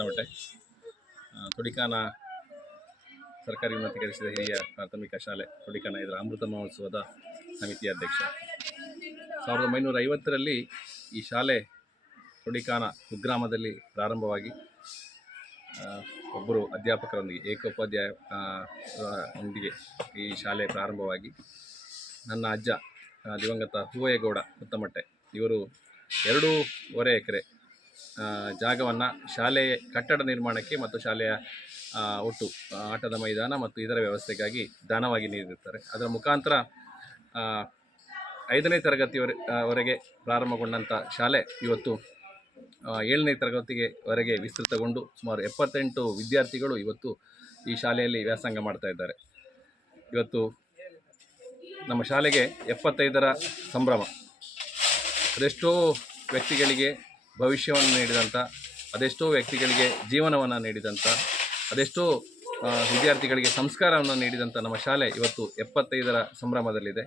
ಸಂತೋಷ್ ತುಡಿಕಾನ ಸರ್ಕಾರಿ ಉನ್ನತೀಕರಿಸಿದ ಹಿರಿಯ ಪ್ರಾಥಮಿಕ ಶಾಲೆ ತೊಡಿಕಾನ ಇದರ ಅಮೃತ ಮಹೋತ್ಸವದ ಸಮಿತಿ ಅಧ್ಯಕ್ಷ. ಸಾವಿರದ ಒಂಬೈನೂರ ಐವತ್ತರಲ್ಲಿ ಈ ಶಾಲೆ ತೊಡಿಕಾನ ಕುಗ್ರಾಮದಲ್ಲಿ ಪ್ರಾರಂಭವಾಗಿ ಒಬ್ಬರು ಅಧ್ಯಾಪಕರೊಂದಿಗೆ, ಏಕೋಪಾಧ್ಯಾಯ ಒಂದಿಗೆ ಈ ಶಾಲೆ ಪ್ರಾರಂಭವಾಗಿ, ನನ್ನ ಅಜ್ಜ ದಿವಂಗತ ಹೂವಯ್ಯಗೌಡ ಮುತ್ತಮಟ್ಟೆ. ಇವರು ಎರಡೂವರೆ ಎಕರೆ ಜಾಗವನ್ನು ಶಾಲೆ ಕಟ್ಟಡ ನಿರ್ಮಾಣಕ್ಕೆ ಮತ್ತು ಶಾಲೆಯ ಒಟ್ಟು ಆಟದ ಮೈದಾನ ಮತ್ತು ಇದರ ವ್ಯವಸ್ಥೆಗಾಗಿ ದಾನವಾಗಿ ನೀಡಿರುತ್ತಾರೆ. ಅದರ ಮುಖಾಂತರ ಐದನೇ ತರಗತಿವರೆವರೆಗೆ ಪ್ರಾರಂಭಗೊಂಡಂಥ ಶಾಲೆ ಇವತ್ತು ಏಳನೇ ತರಗತಿಗೆ ವರೆಗೆ ವಿಸ್ತೃತಗೊಂಡು ಸುಮಾರು ಎಪ್ಪತ್ತೆಂಟು ವಿದ್ಯಾರ್ಥಿಗಳು ಇವತ್ತು ಈ ಶಾಲೆಯಲ್ಲಿ ವ್ಯಾಸಂಗ ಮಾಡ್ತಾ ಇದ್ದಾರೆ. ಇವತ್ತು ನಮ್ಮ ಶಾಲೆಗೆ ಎಪ್ಪತ್ತೈದರ ಸಂಭ್ರಮ. ಅದೆಷ್ಟೋ ವ್ಯಕ್ತಿಗಳಿಗೆ ಭವಿಷ್ಯವನ್ನು ನೀಡಿದಂಥ, ಅದೆಷ್ಟೋ ವ್ಯಕ್ತಿಗಳಿಗೆ ಜೀವನವನ್ನು ನೀಡಿದಂಥ, ಅದೆಷ್ಟೋ ವಿದ್ಯಾರ್ಥಿಗಳಿಗೆ ಸಂಸ್ಕಾರವನ್ನು ನೀಡಿದಂಥ ನಮ್ಮ ಶಾಲೆ ಇವತ್ತು ಎಪ್ಪತ್ತೈದರ ಸಂಭ್ರಮದಲ್ಲಿದೆ.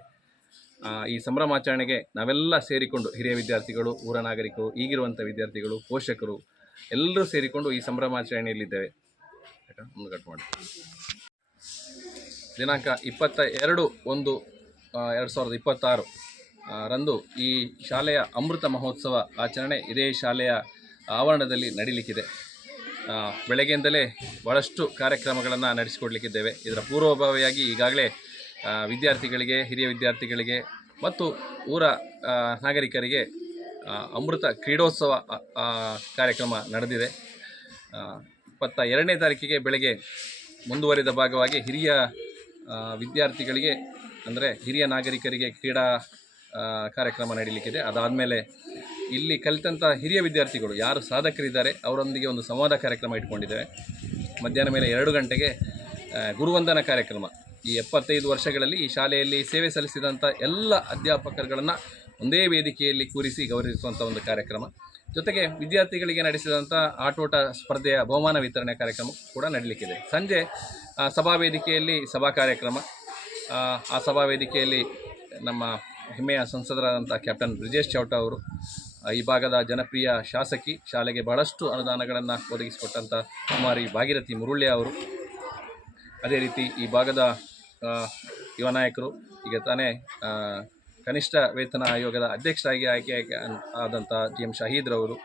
ಈ ಸಂಭ್ರಮಾಚರಣೆಗೆ ನಾವೆಲ್ಲ ಸೇರಿಕೊಂಡು ಹಿರಿಯ ವಿದ್ಯಾರ್ಥಿಗಳು, ಊರ ನಾಗರಿಕರು, ಈಗಿರುವಂಥ ವಿದ್ಯಾರ್ಥಿಗಳು, ಪೋಷಕರು ಎಲ್ಲರೂ ಸೇರಿಕೊಂಡು ಈ ಸಂಭ್ರಮಾಚರಣೆಯಲ್ಲಿದ್ದೇವೆ. ಮುಂದಗಟ್ಟು ಮಾಡಿ. ದಿನಾಂಕ ಇಪ್ಪತ್ತ ಎರಡು ಒಂದು ಎರಡು ಸಾವಿರದ ಇಪ್ಪತ್ತಾರು. ರಂದು ಈ ಶಾಲೆಯ ಅಮೃತ ಮಹೋತ್ಸವ ಆಚರಣೆ ಇದೇ ಶಾಲೆಯ ಆವರಣದಲ್ಲಿ ನಡೀಲಿಕ್ಕಿದೆ. ಬೆಳಗ್ಗೆಯಿಂದಲೇ ಭಾಳಷ್ಟು ಕಾರ್ಯಕ್ರಮಗಳನ್ನು ನಡೆಸಿಕೊಡ್ಲಿಕ್ಕಿದ್ದೇವೆ. ಇದರ ಪೂರ್ವಭಾವಿಯಾಗಿ ಈಗಾಗಲೇ ವಿದ್ಯಾರ್ಥಿಗಳಿಗೆ, ಹಿರಿಯ ವಿದ್ಯಾರ್ಥಿಗಳಿಗೆ ಮತ್ತು ಊರ ನಾಗರಿಕರಿಗೆ ಅಮೃತ ಕ್ರೀಡೋತ್ಸವ ಕಾರ್ಯಕ್ರಮ ನಡೆದಿದೆ. ಇಪ್ಪತ್ತ ಎರಡನೇ ತಾರೀಕಿಗೆ ಬೆಳಗ್ಗೆ ಮುಂದುವರಿದ ಭಾಗವಾಗಿ ಹಿರಿಯ ವಿದ್ಯಾರ್ಥಿಗಳಿಗೆ, ಅಂದರೆ ಹಿರಿಯ ನಾಗರಿಕರಿಗೆ ಕ್ರೀಡಾ ಕಾರ್ಯಕ್ರಮ ನಡೀಲಿಕ್ಕಿದೆ. ಅದಾದಮೇಲೆ ಇಲ್ಲಿ ಕಲಿತಂಥ ಹಿರಿಯ ವಿದ್ಯಾರ್ಥಿಗಳು ಯಾರು ಸಾಧಕರಿದ್ದಾರೆ, ಅವರೊಂದಿಗೆ ಒಂದು ಸಂವಾದ ಕಾರ್ಯಕ್ರಮ ಇಟ್ಕೊಂಡಿದ್ದೇವೆ. ಮಧ್ಯಾಹ್ನ ಮೇಲೆ ಎರಡು ಗಂಟೆಗೆ ಗುರುವಂದನ ಕಾರ್ಯಕ್ರಮ. ಈ ಎಪ್ಪತ್ತೈದು ವರ್ಷಗಳಲ್ಲಿ ಈ ಶಾಲೆಯಲ್ಲಿ ಸೇವೆ ಸಲ್ಲಿಸಿದಂಥ ಎಲ್ಲ ಅಧ್ಯಾಪಕರುಗಳನ್ನು ಒಂದೇ ವೇದಿಕೆಯಲ್ಲಿ ಕೂರಿಸಿ ಗೌರವಿಸುವಂಥ ಒಂದು ಕಾರ್ಯಕ್ರಮ. ಜೊತೆಗೆ ವಿದ್ಯಾರ್ಥಿಗಳಿಗೆ ನಡೆಸಿದಂಥ ಆಟೋಟ ಸ್ಪರ್ಧೆಯ ಬಹುಮಾನ ವಿತರಣೆ ಕಾರ್ಯಕ್ರಮ ಕೂಡ ನಡೀಲಿಕ್ಕಿದೆ. ಸಂಜೆ ಸಭಾ ವೇದಿಕೆಯಲ್ಲಿ ಸಭಾ ಕಾರ್ಯಕ್ರಮ. ಆ ಸಭಾ ವೇದಿಕೆಯಲ್ಲಿ ನಮ್ಮ ಹೆಮ್ಮೆಯ ಸಂಸದರಾದಂಥ ಕ್ಯಾಪ್ಟನ್ ಬ್ರಿಜೇಶ್ ಚೌಟ ಅವರು ಈ ಭಾಗದ ಜನಪ್ರಿಯ ಶಾಸಕಿ, ಶಾಲೆಗೆ ಬಹಳಷ್ಟು ಅನುದಾನಗಳನ್ನು ಒದಗಿಸಿಕೊಟ್ಟಂಥ ಕುಮಾರಿ ಭಾಗೀರಥಿ ಮುರುಳ್ಳಿ ಅವರು. ಅದೇ ರೀತಿ ಈ ಭಾಗದ ಯುವ ನಾಯಕರು, ಈಗ ತಾನೇ ಕನಿಷ್ಠ ವೇತನ ಆಯೋಗದ ಅಧ್ಯಕ್ಷರಾಗಿ ಆಯ್ಕೆ ಆದಂಥ ಜಿ ಎಂ ಶಹೀದ್ರವರು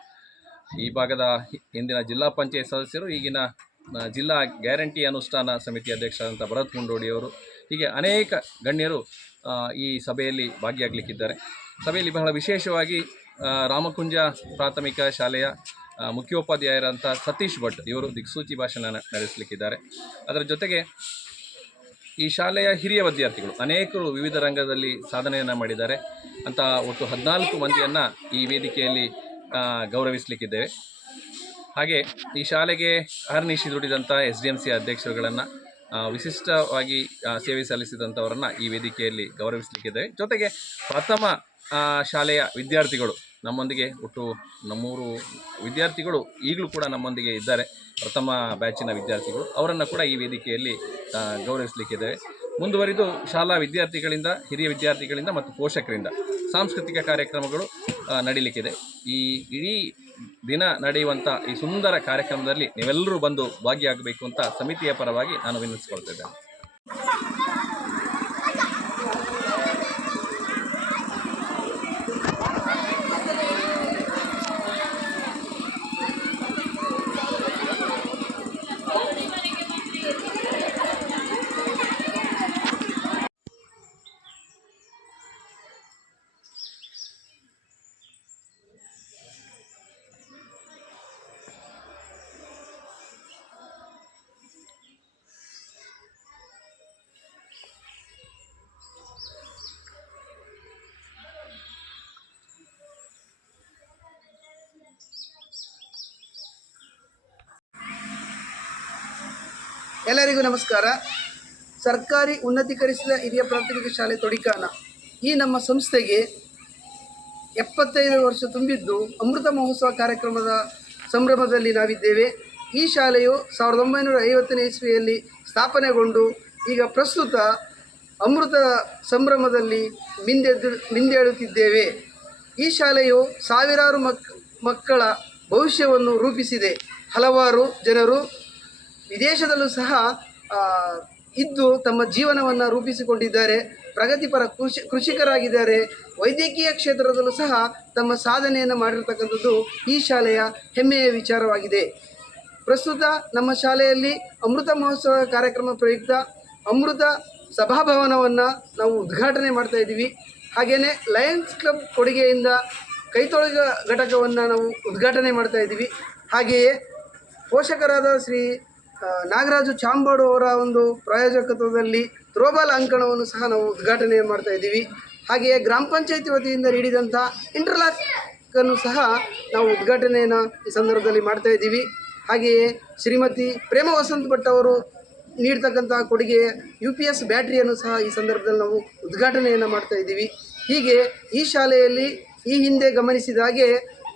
ಈ ಭಾಗದ ಇಂದಿನ ಜಿಲ್ಲಾ ಪಂಚಾಯತ್ ಸದಸ್ಯರು, ಈಗಿನ ಜಿಲ್ಲಾ ಗ್ಯಾರಂಟಿ ಅನುಷ್ಠಾನ ಸಮಿತಿ ಅಧ್ಯಕ್ಷರಾದಂಥ ಭರತ್ ಮುಂಡೋಡಿಯವರು ಹೀಗೆ ಅನೇಕ ಗಣ್ಯರು ಈ ಸಭೆಯಲ್ಲಿ ಭಾಗಿಯಾಗಲಿಕ್ಕಿದ್ದಾರೆ. ಸಭೆಯಲ್ಲಿ ಬಹಳ ವಿಶೇಷವಾಗಿ ರಾಮಕುಂಜ ಪ್ರಾಥಮಿಕ ಶಾಲೆಯ ಮುಖ್ಯೋಪಾಧ್ಯಾಯರಂಥ ಸತೀಶ್ ಭಟ್ ಇವರು ದಿಕ್ಸೂಚಿ ಭಾಷಣ ನಡೆಸಲಿಕ್ಕಿದ್ದಾರೆ. ಅದರ ಜೊತೆಗೆ ಈ ಶಾಲೆಯ ಹಿರಿಯ ವಿದ್ಯಾರ್ಥಿಗಳು ಅನೇಕರು ವಿವಿಧ ರಂಗದಲ್ಲಿ ಸಾಧನೆಯನ್ನು ಮಾಡಿದ್ದಾರೆ. ಅಂತ ಒಟ್ಟು ಹದಿನಾಲ್ಕು ಮಂದಿಯನ್ನು ಈ ವೇದಿಕೆಯಲ್ಲಿ ಗೌರವಿಸಲಿಕ್ಕಿದ್ದೇವೆ. ಹಾಗೆ ಈ ಶಾಲೆಗೆ ಅಹರ್ನಿಶಿ ದುಡಿದಂಥ ಎಸ್ ಡಿ ಎಂ ಸಿ ಅಧ್ಯಕ್ಷರುಗಳನ್ನು ವಿಶಿಷ್ಟವಾಗಿ ಸೇವೆ ಸಲ್ಲಿಸಿದಂಥವರನ್ನು ಈ ವೇದಿಕೆಯಲ್ಲಿ ಗೌರವಿಸಲಿಕ್ಕಿದ್ದೇವೆ ಜೊತೆಗೆ ಪ್ರಥಮ ಶಾಲೆಯ ವಿದ್ಯಾರ್ಥಿಗಳು ನಮ್ಮೊಂದಿಗೆ ಒಟ್ಟು ನಮ್ಮೂರು ವಿದ್ಯಾರ್ಥಿಗಳು ಈಗಲೂ ಕೂಡ ನಮ್ಮೊಂದಿಗೆ ಇದ್ದಾರೆ. ಪ್ರಥಮ ಬ್ಯಾಚಿನ ವಿದ್ಯಾರ್ಥಿಗಳು. ಅವರನ್ನು ಕೂಡ ಈ ವೇದಿಕೆಯಲ್ಲಿ ಗೌರವಿಸಲಿಕ್ಕಿದೆ. ಮುಂದುವರಿದು ಶಾಲಾ ವಿದ್ಯಾರ್ಥಿಗಳಿಂದ, ಹಿರಿಯ ವಿದ್ಯಾರ್ಥಿಗಳಿಂದ ಮತ್ತು ಪೋಷಕರಿಂದ ಸಾಂಸ್ಕೃತಿಕ ಕಾರ್ಯಕ್ರಮಗಳು ನಡೀಲಿಕ್ಕಿದೆ. ಈ ಇಡೀ ದಿನ ನಡೆಯುವಂಥ ಈ ಸುಂದರ ಕಾರ್ಯಕ್ರಮದಲ್ಲಿ ನೀವೆಲ್ಲರೂ ಬಂದು ಭಾಗಿಯಾಗಬೇಕು ಅಂತ ಸಮಿತಿಯ ಪರವಾಗಿ ನಾನು ವಿನಂತಿಸ್ಕೊಳ್ತಿದ್ದೇನೆ ಎಲ್ಲರಿಗೂ ನಮಸ್ಕಾರ. ಸರ್ಕಾರಿ ಉನ್ನತೀಕರಿಸಿದ ಹಿರಿಯ ಪ್ರಾಥಮಿಕ ಶಾಲೆ ತೊಡಿಕಾನ. ಈ ನಮ್ಮ ಸಂಸ್ಥೆಗೆ ಎಪ್ಪತ್ತೈದು ವರ್ಷ ತುಂಬಿದ್ದು ಅಮೃತ ಮಹೋತ್ಸವ ಕಾರ್ಯಕ್ರಮದ ಸಂಭ್ರಮದಲ್ಲಿ ನಾವಿದ್ದೇವೆ. ಈ ಶಾಲೆಯು ಸಾವಿರದ ಒಂಬೈನೂರ ಐವತ್ತನೇ ಇಸ್ವಿಯಲ್ಲಿ ಸ್ಥಾಪನೆಗೊಂಡು ಈಗ ಪ್ರಸ್ತುತ ಅಮೃತ ಸಂಭ್ರಮದಲ್ಲಿ ಮಿಂದೆದ್ದು ಮಿಂದೇಳುತ್ತಿದ್ದೇವೆ. ಈ ಶಾಲೆಯು ಸಾವಿರಾರು ಮಕ್, ಮಕ್ಕಳ ಭವಿಷ್ಯವನ್ನು ರೂಪಿಸಿದೆ. ಹಲವಾರು ಜನರು ವಿದೇಶದಲ್ಲೂ ಸಹ ಇದ್ದು ತಮ್ಮ ಜೀವನವನ್ನು ರೂಪಿಸಿಕೊಂಡಿದ್ದಾರೆ, ಪ್ರಗತಿಪರ ಕೃಷಿ, ಕೃಷಿಕರಾಗಿದ್ದಾರೆ, ವೈದ್ಯಕೀಯ ಕ್ಷೇತ್ರದಲ್ಲೂ ಸಹ ತಮ್ಮ ಸಾಧನೆಯನ್ನು ಮಾಡಿರ್ತಕ್ಕಂಥದ್ದು ಈ ಶಾಲೆಯ ಹೆಮ್ಮೆಯ ವಿಚಾರವಾಗಿದೆ. ಪ್ರಸ್ತುತ ನಮ್ಮ ಶಾಲೆಯಲ್ಲಿ ಅಮೃತ ಮಹೋತ್ಸವ ಕಾರ್ಯಕ್ರಮ ಪ್ರಯುಕ್ತ ಅಮೃತ ಸಭಾಭವನವನ್ನು ನಾವು ಉದ್ಘಾಟನೆ ಮಾಡ್ತಾ ಇದ್ದೀವಿ. ಹಾಗೆಯೇ ಲಯನ್ಸ್ ಕ್ಲಬ್ ಕೊಡುಗೆಯಿಂದ ಕೈತೊಳೆಗ ಘಟಕವನ್ನು ನಾವು ಉದ್ಘಾಟನೆ ಮಾಡ್ತಾ ಇದ್ದೀವಿ. ಹಾಗೆಯೇ ಪೋಷಕರಾದ ಶ್ರೀ ನಾಗರಾಜು ಚಾಂಬಾಡು ಅವರ ಒಂದು ಪ್ರಾಯೋಜಕತ್ವದಲ್ಲಿ ಥ್ರೋಬಾಲ್ ಅಂಕಣವನ್ನು ಸಹ ನಾವು ಉದ್ಘಾಟನೆ ಮಾಡ್ತಾ ಇದ್ದೀವಿ. ಹಾಗೆಯೇ ಗ್ರಾಮ ಪಂಚಾಯತಿ ವತಿಯಿಂದ ನೀಡಿದಂಥ ಇಂಟರ್ಲಾಕನ್ನು ಸಹ ನಾವು ಉದ್ಘಾಟನೆಯನ್ನು ಈ ಸಂದರ್ಭದಲ್ಲಿ ಮಾಡ್ತಾ ಇದ್ದೀವಿ. ಹಾಗೆಯೇ ಶ್ರೀಮತಿ ಪ್ರೇಮ ವಸಂತ್ ಭಟ್ ಅವರು ನೀಡ್ತಕ್ಕಂಥ ಕೊಡುಗೆ ಯು ಪಿ ಎಸ್ ಬ್ಯಾಟ್ರಿಯನ್ನು ಸಹ ಈ ಸಂದರ್ಭದಲ್ಲಿ ನಾವು ಉದ್ಘಾಟನೆಯನ್ನು ಮಾಡ್ತಾ ಇದ್ದೀವಿ. ಹೀಗೆ ಈ ಶಾಲೆಯಲ್ಲಿ ಈ ಹಿಂದೆ ಗಮನಿಸಿದ ಹಾಗೆ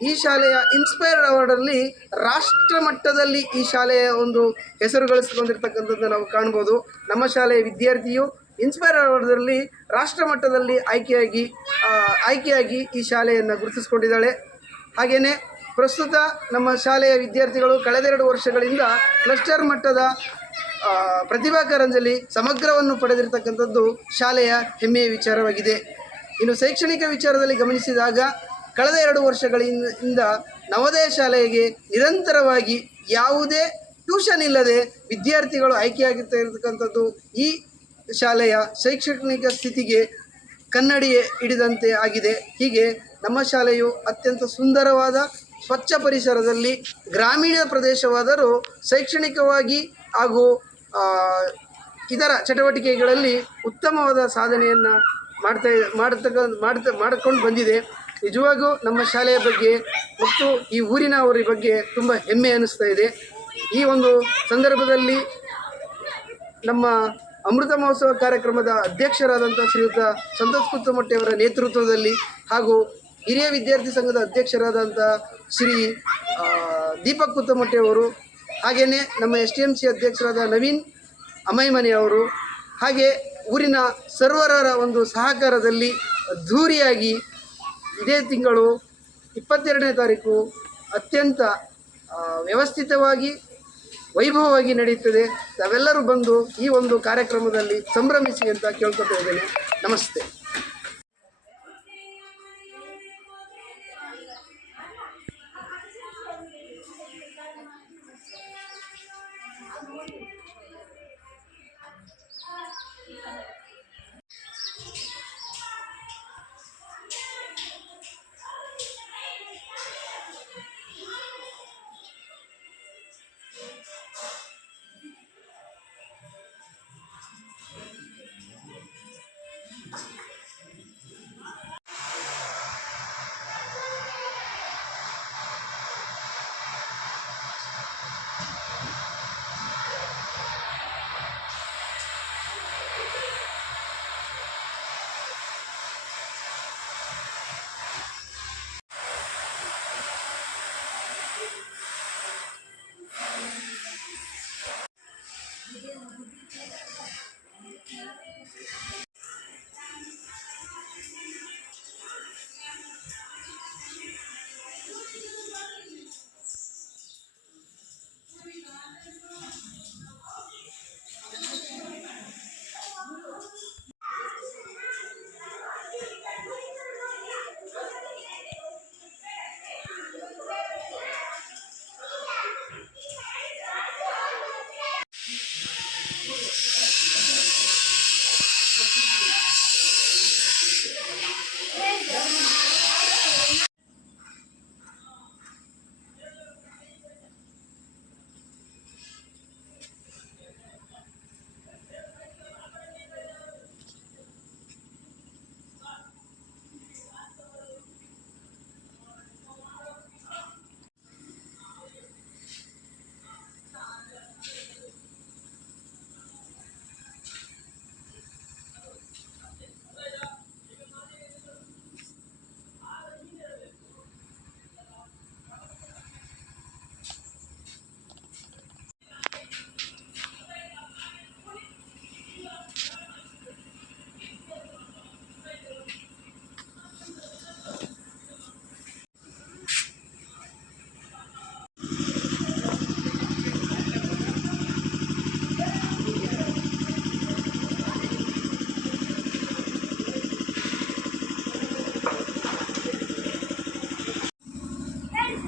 ಈ ಶಾಲೆಯ ಇನ್ಸ್ಪೈರ್ ಅವಾರ್ಡಲ್ಲಿ ರಾಷ್ಟ್ರ ಮಟ್ಟದಲ್ಲಿ ಈ ಶಾಲೆಯ ಒಂದು ಹೆಸರು ಗಳಿಸಿಕೊಂಡಿರ್ತಕ್ಕಂಥದ್ದು ನಾವು ಕಾಣ್ಬೋದು. ನಮ್ಮ ಶಾಲೆಯ ವಿದ್ಯಾರ್ಥಿಯು ಇನ್ಸ್ಪೈರ್ ಅವಾರ್ಡಲ್ಲಿ ರಾಷ್ಟ್ರ ಮಟ್ಟದಲ್ಲಿ ಆಯ್ಕೆಯಾಗಿ ಆಯ್ಕೆಯಾಗಿ ಈ ಶಾಲೆಯನ್ನು ಗುರುತಿಸಿಕೊಂಡಿದ್ದಾಳೆ. ಹಾಗೆಯೇ ಪ್ರಸ್ತುತ ನಮ್ಮ ಶಾಲೆಯ ವಿದ್ಯಾರ್ಥಿಗಳು ಕಳೆದೆರಡು ವರ್ಷಗಳಿಂದ ಕ್ಲಸ್ಟರ್ ಮಟ್ಟದ ಪ್ರತಿಭಾ ಕಾರಂಜಲಿ ಸಮಗ್ರವನ್ನು ಪಡೆದಿರತಕ್ಕಂಥದ್ದು ಶಾಲೆಯ ಹೆಮ್ಮೆಯ ವಿಚಾರವಾಗಿದೆ. ಇನ್ನು ಶೈಕ್ಷಣಿಕ ವಿಚಾರದಲ್ಲಿ ಗಮನಿಸಿದಾಗ ಕಳೆದ ಎರಡು ವರ್ಷಗಳಿಂದ ನವೋದಯ ಶಾಲೆಗೆ ನಿರಂತರವಾಗಿ ಯಾವುದೇ ಟ್ಯೂಷನ್ ಇಲ್ಲದೆ ವಿದ್ಯಾರ್ಥಿಗಳು ಆಯ್ಕೆಯಾಗುತ್ತಾ ಇರತಕ್ಕಂಥದ್ದು ಈ ಶಾಲೆಯ ಶೈಕ್ಷಣಿಕ ಸ್ಥಿತಿಗೆ ಕನ್ನಡಿ ಹಿಡಿದಂತೆ ಆಗಿದೆ. ಹೀಗೆ ನಮ್ಮ ಶಾಲೆಯು ಅತ್ಯಂತ ಸುಂದರವಾದ ಸ್ವಚ್ಛ ಪರಿಸರದಲ್ಲಿ ಗ್ರಾಮೀಣ ಪ್ರದೇಶವಾದರೂ ಶೈಕ್ಷಣಿಕವಾಗಿ ಹಾಗೂ ಇತರ ಚಟುವಟಿಕೆಗಳಲ್ಲಿ ಉತ್ತಮವಾದ ಸಾಧನೆಯನ್ನು ಮಾಡ್ತಾ, ಮಾಡ್ತಕ್ಕ, ಮಾಡ್ತಾ, ಮಾಡಿಕೊಂಡು ಬಂದಿದೆ. ನಿಜವಾಗೂ ನಮ್ಮ ಶಾಲೆಯ ಬಗ್ಗೆ ಮತ್ತು ಈ ಊರಿನವರ ಬಗ್ಗೆ ತುಂಬ ಹೆಮ್ಮೆ ಅನ್ನಿಸ್ತಾ ಇದೆ. ಈ ಒಂದು ಸಂದರ್ಭದಲ್ಲಿ ನಮ್ಮ ಅಮೃತ ಮಹೋತ್ಸವ ಕಾರ್ಯಕ್ರಮದ ಅಧ್ಯಕ್ಷರಾದಂಥ ಶ್ರೀಯುತ ಸಂತೋಷ್ ಕುತ್ತಮಟ್ಟಿ ಅವರ ನೇತೃತ್ವದಲ್ಲಿ ಹಾಗೂ ಹಿರಿಯ ವಿದ್ಯಾರ್ಥಿ ಸಂಘದ ಅಧ್ಯಕ್ಷರಾದಂಥ ಶ್ರೀ ದೀಪಕ್ ಕುತ್ತಮಟ್ಟಿ ಅವರು ಹಾಗೆಯೇ ನಮ್ಮ ಎಸ್ ಟಿ ಎಂ ಸಿ ಅಧ್ಯಕ್ಷರಾದ ನವೀನ್ ಅಮೈಮನೆಯವರು ಹಾಗೆ ಊರಿನ ಸರ್ವರರ ಒಂದು ಸಹಕಾರದಲ್ಲಿ ಅದ್ಧೂರಿಯಾಗಿ ಇದೇ ತಿಂಗಳು ಇಪ್ಪತ್ತೆರಡನೇ ತಾರೀಕು ಅತ್ಯಂತ ವ್ಯವಸ್ಥಿತವಾಗಿ, ವೈಭವವಾಗಿ ನಡೆಯುತ್ತದೆ. ತಾವೆಲ್ಲರೂ ಬಂದು ಈ ಒಂದು ಕಾರ್ಯಕ್ರಮದಲ್ಲಿ ಸಂಭ್ರಮಿಸಿ ಅಂತ ಕೇಳ್ಕೊತಾ ಇದ್ದೇನೆ. ನಮಸ್ತೆ.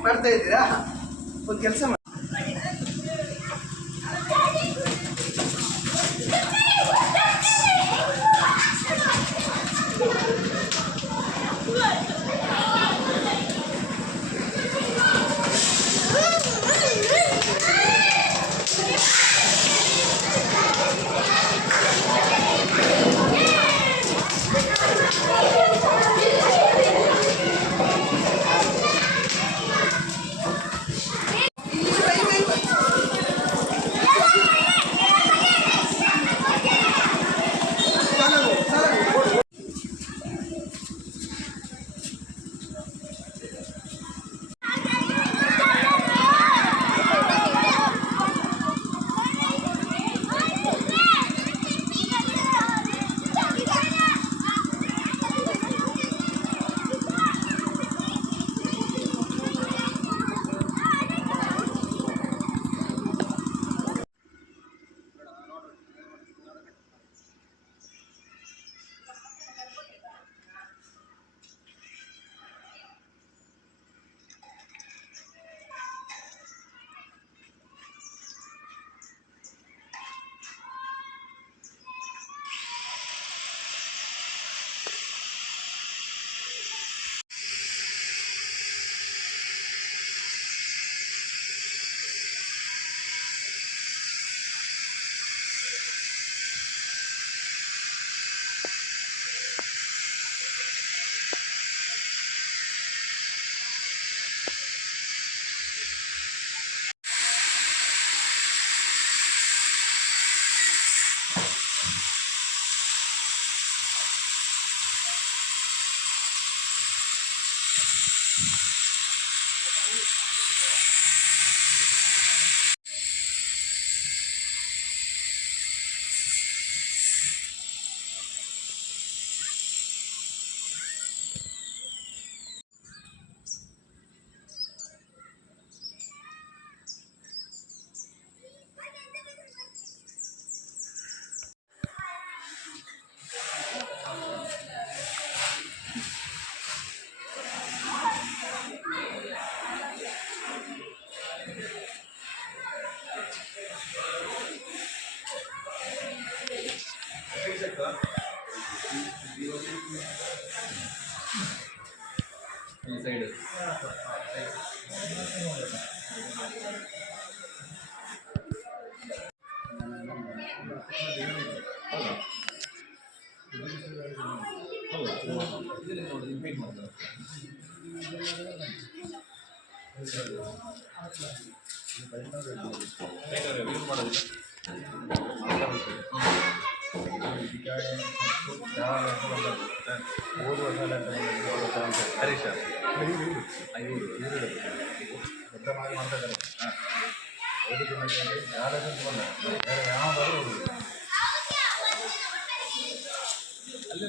parte de Tiraja, porque él se side ఇంపేట్ ಮೂರು ವರ್ಷ ಸರಿ ಸರ್ ಐದು ಇವರು ಮொத்தமாக வந்ததில்லை எதுக்கு யாருக்கும் போகல வேறு யாரும் வரும் அல்ல